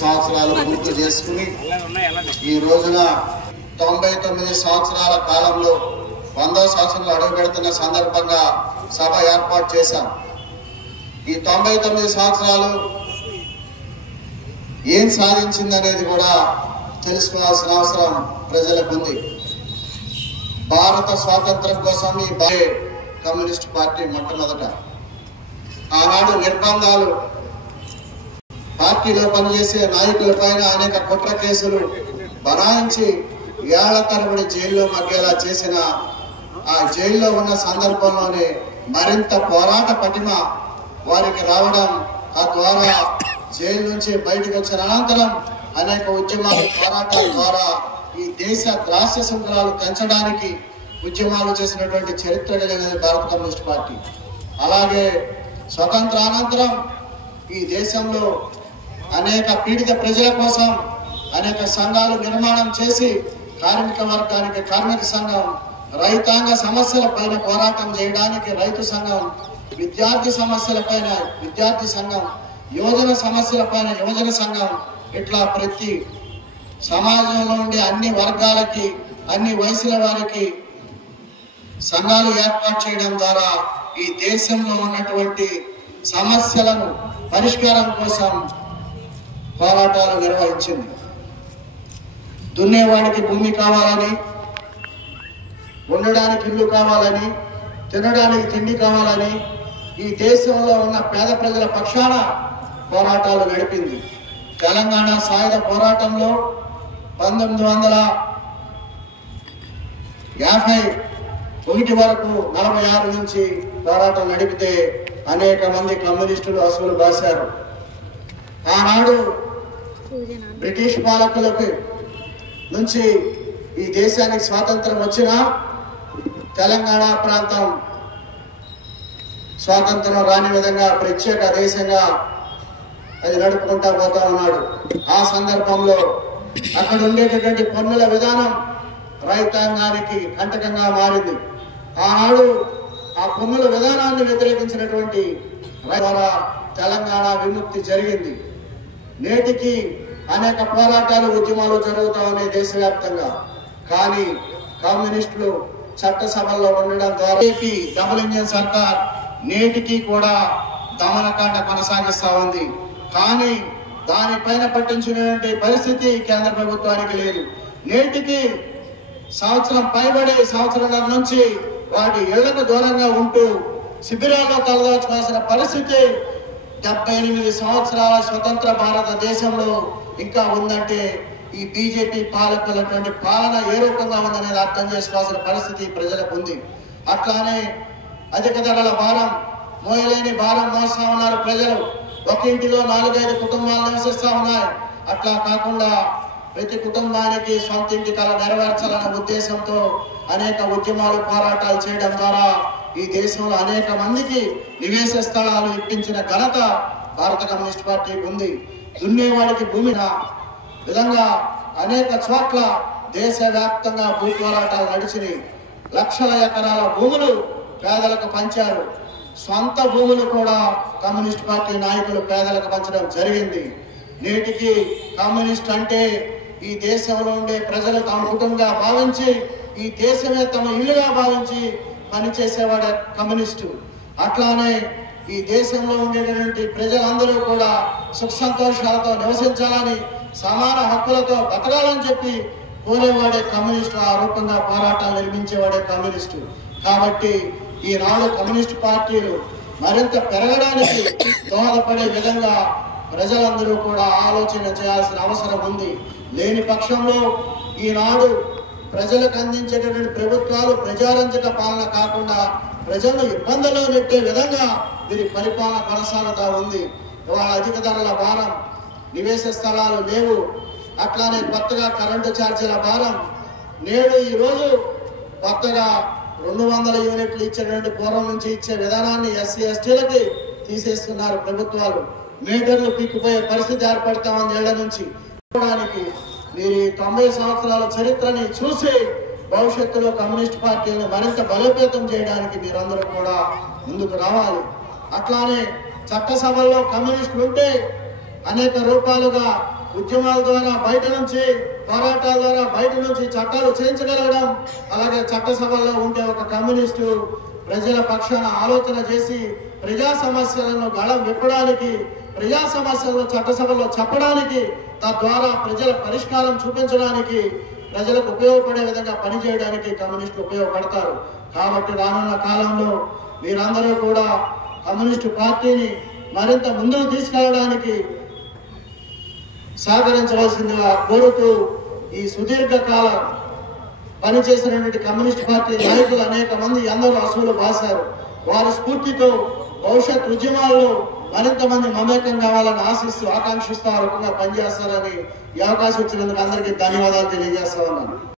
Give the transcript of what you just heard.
సంవత్సరాలు పూర్తి చేసుకుని ఈ రోజున 99 సంవత్సరాల కాలంలో 100వ సంవత్సరంలో అడుగు పెడుతున్న సందర్భంగా సభ ఏర్పాటు చేశాం. ఈ 99 సంవత్సరాలు ఏం సాధించిందనేది కూడా తెలుసుకోవాల్సిన అవసరం ప్రజలకు ఉంది. భారత స్వాతంత్రం కోసం ఈ కమ్యూనిస్ట్ పార్టీ మొట్టమొదట ఆనాడు నిర్బంధాలు, పార్టీలో పనిచేసే నాయకుల పైన అనేక కుట్ర కేసులు బనాయించి ఏళ్ల తరబడి జైల్లో మగ్గేలా చేసిన ఆ జైల్లో ఉన్న సందర్భంలోనే మరింత పోరాట పటిమ వారికి రావడం, ఆ ద్వారా జైలు నుంచి బయటకు వచ్చిన అనంతరం అనేక ఉద్యమాల పోరాటాల ద్వారా ఈ దేశ ద్రాస్య శృంఖలాలు పెంచడానికి ఉద్యమాలు చేసినటువంటి చరిత్ర కలిగినది భారత కమ్యూనిస్ట్ పార్టీ. అలాగే స్వతంత్రానంతరం ఈ దేశంలో అనేక పీడిత ప్రజల కోసం అనేక సంఘాలు నిర్మాణం చేసి కార్మిక వర్గానికి కార్మిక సంఘం, రైతాంగ సమస్యల పైన పోరాటం చేయడానికి రైతు సంఘం, విద్యార్థి సమస్యల పైన విద్యార్థి సంఘం, యువజన సమస్యల పైన యువజన సంఘం, ఇట్లా ప్రతి సమాజంలో ఉండే అన్ని వర్గాలకి అన్ని వయసుల వారికి సంఘాలు ఏర్పాటు చేయడం ద్వారా ఈ దేశంలో ఉన్నటువంటి సమస్యలను పరిష్కారం కోసం పోరాటాలు నిర్వహించింది. దున్నేవాడికి భూమి కావాలని, ఉండడానికి ఇల్లు కావాలని, తినడానికి తిండి కావాలని ఈ దేశంలో ఉన్న పేద ప్రజల పక్షాన పోరాటాలు నడిపింది. తెలంగాణ సాయుధ పోరాటంలో 1951 వరకు 46 నుంచి పోరాటం నడిపితే అనేక మంది కమ్యూనిస్టులు అసలు బాశారు. ఆనాడు బ్రిటిష్ పాలకులకు నుంచి ఈ దేశానికి స్వాతంత్రం వచ్చినా తెలంగాణ ప్రాంతం స్వాతంత్రం రాని విధంగా ప్రత్యేక దేశంగా అది నడుపుకుంటా పోతా ఉన్నాడు. ఆ సందర్భంలో అక్కడ ఉండేటటువంటి పన్నుల విధానం రైతాంగానికి కంటకంగా మారింది. ఆనాడు ఆ పన్నుల విధానాన్ని వ్యతిరేకించినటువంటి ద్వారా తెలంగాణ విముక్తి జరిగింది. నేటికి అనేక పోరాటాలు ఉద్యమాలు జరుగుతా ఉన్నాయి దేశవ్యాప్తంగా. కానీ కమ్యూనిస్టులు చట్టసభల్లో ఉండడం ద్వారా డబుల్ ఇంజిన్ సర్కార్ నేటికి కూడా దమనకాండ కొనసాగిస్తా ఉంది. కానీ దానిపైన పట్టించినటువంటి పరిస్థితి కేంద్ర ప్రభుత్వానికి లేదు. నేటికి సంవత్సరం పైబడి సంవత్సరాల నుంచి వాటి ఇళ్లకు దూరంగా ఉంటూ శిబిరాల్లో తలదాల్చుకోవాల్సిన పరిస్థితి 78 సంవత్సరాల స్వతంత్ర భారతదేశంలో ఇంకా ఉందంటే ఈ బీజేపీ పాలకులటువంటి పాలన ఏ రూపంగా ఉందనేది అర్థం చేసుకోవాల్సిన పరిస్థితి ప్రజలకు ఉంది. అట్లానే అధిక ధరల భారం, మోయలేని భారం మోస్తా ఉన్నారు ప్రజలు. ఒక ఇంటిలో 4-5 కుటుంబాలు నివసిస్తా ఉన్నాయి. అట్లా కాకుండా ప్రతి కుటుంబానికి సొంత ఇంటి కల నెరవేర్చాలనే ఉద్దేశంతో అనేక ఉద్యమాలు పోరాటాలు చేయడం ద్వారా ఈ దేశంలో అనేక మందికి నివేశ స్థలాలు ఇప్పించిన ఘనత భారత కమ్యూనిస్ట్ పార్టీకి ఉంది. దున్నేవాడికి భూమి విధంగా అనేక చోట్ల దేశవ్యాప్తంగా భూ పోరాటాలు నడిచినాయి. లక్షల ఎకరాల భూములు పేదలకు పంచారు. సొంత భూములు కూడా కమ్యూనిస్ట్ పార్టీ నాయకులు పేదలకు పంచడం జరిగింది. నేటికి కమ్యూనిస్ట్ అంటే ఈ దేశంలో ఉండే ప్రజలు తమ కుటుంబంగా భావించి ఈ దేశమే తమ ఇల్లుగా భావించి పనిచేసేవాడే కమ్యూనిస్టు. అట్లానే ఈ దేశంలో ఉండేటటువంటి ప్రజలందరూ కూడా సుఖ సంతోషాలతో నివసించాలని, సమాన హక్కులతో బతకాలని చెప్పి కోరేవాడే కమ్యూనిస్టు. ఆ రూపంగా పోరాటాలు నిర్మించేవాడే కమ్యూనిస్టు. కాబట్టి ఈనాడు కమ్యూనిస్ట్ పార్టీలు మరింత పెరగడానికి దోహదపడే విధంగా ప్రజలందరూ కూడా ఆలోచన చేయాల్సిన అవసరం ఉంది. లేని పక్షంలో ఈనాడు ప్రజలకు అందించేటటువంటి ప్రభుత్వాలు ప్రజారంజక పాలన కాకుండా ప్రజలను ఇబ్బందుల్లో నెట్టే విధంగా వీరి పరిపాలన కొనసాగుతూ ఉంది. ఇవాళ అధిక ధరల భారం, నివేశ స్థలాలు లేవు, అట్లానే కొత్తగా కరెంటు ఛార్జీల భారం. నేడు ఈరోజు కొత్తగా 200 యూనిట్లు ఇచ్చేటువంటి పూర్వం నుంచి ఇచ్చే విధానాన్ని ఎస్సీ ఎస్టీలకి తీసేస్తున్నారు ప్రభుత్వాలు. మీటర్లు పీక్కుపోయే పరిస్థితి ఏర్పడతా ఉంది ఏళ్ల నుంచి. మీరు 90 సంవత్సరాల చరిత్రని చూసి భవిష్యత్తులో కమ్యూనిస్ట్ పార్టీలను మరింత బలోపేతం చేయడానికి మీరందరూ కూడా ముందుకు రావాలి. అట్లానే చట్టసభల్లో కమ్యూనిస్టులు ఉంటే అనేక రూపాలుగా ఉద్యమాల ద్వారా బయట నుంచి, పోరాటాల ద్వారా బయట నుంచి చట్టాలు చేయించగలగడం, అలాగే చట్టసభల్లో ఉండే ఒక కమ్యూనిస్టు ప్రజల పక్షాన ఆలోచన చేసి ప్రజా సమస్యలను గళం విప్పడానికి, ప్రజా సమస్యలను చట్టసభలో చెప్పడానికి, తద్వారా ప్రజల పరిష్కారం చూపించడానికి, ప్రజలకు ఉపయోగపడే విధంగా పనిచేయడానికి కమ్యూనిస్టులు ఉపయోగపడతారు. కాబట్టి రానున్న కాలంలో మీరందరూ కూడా కమ్యూనిస్టు పార్టీని మరింత ముందుకు తీసుకెళ్ళడానికి సహకరించవలసిందిగా కోరుతూ, ఈ సుదీర్ఘకాల పనిచేసినటువంటి కమ్యూనిస్ట్ పార్టీ నాయకులు అనేక మంది అందరూ అసూలు బాసారు. వారి స్ఫూర్తితో భవిష్యత్ ఉద్యమాల్లో మరింత మంది మమేకం కావాలని ఆశిస్తూ, ఆకాంక్షిస్తూ ఆ రకంగా పనిచేస్తారని ఈ అవకాశం ఇచ్చినందుకు అందరికీ ధన్యవాదాలు తెలియజేస్తా ఉన్నాను.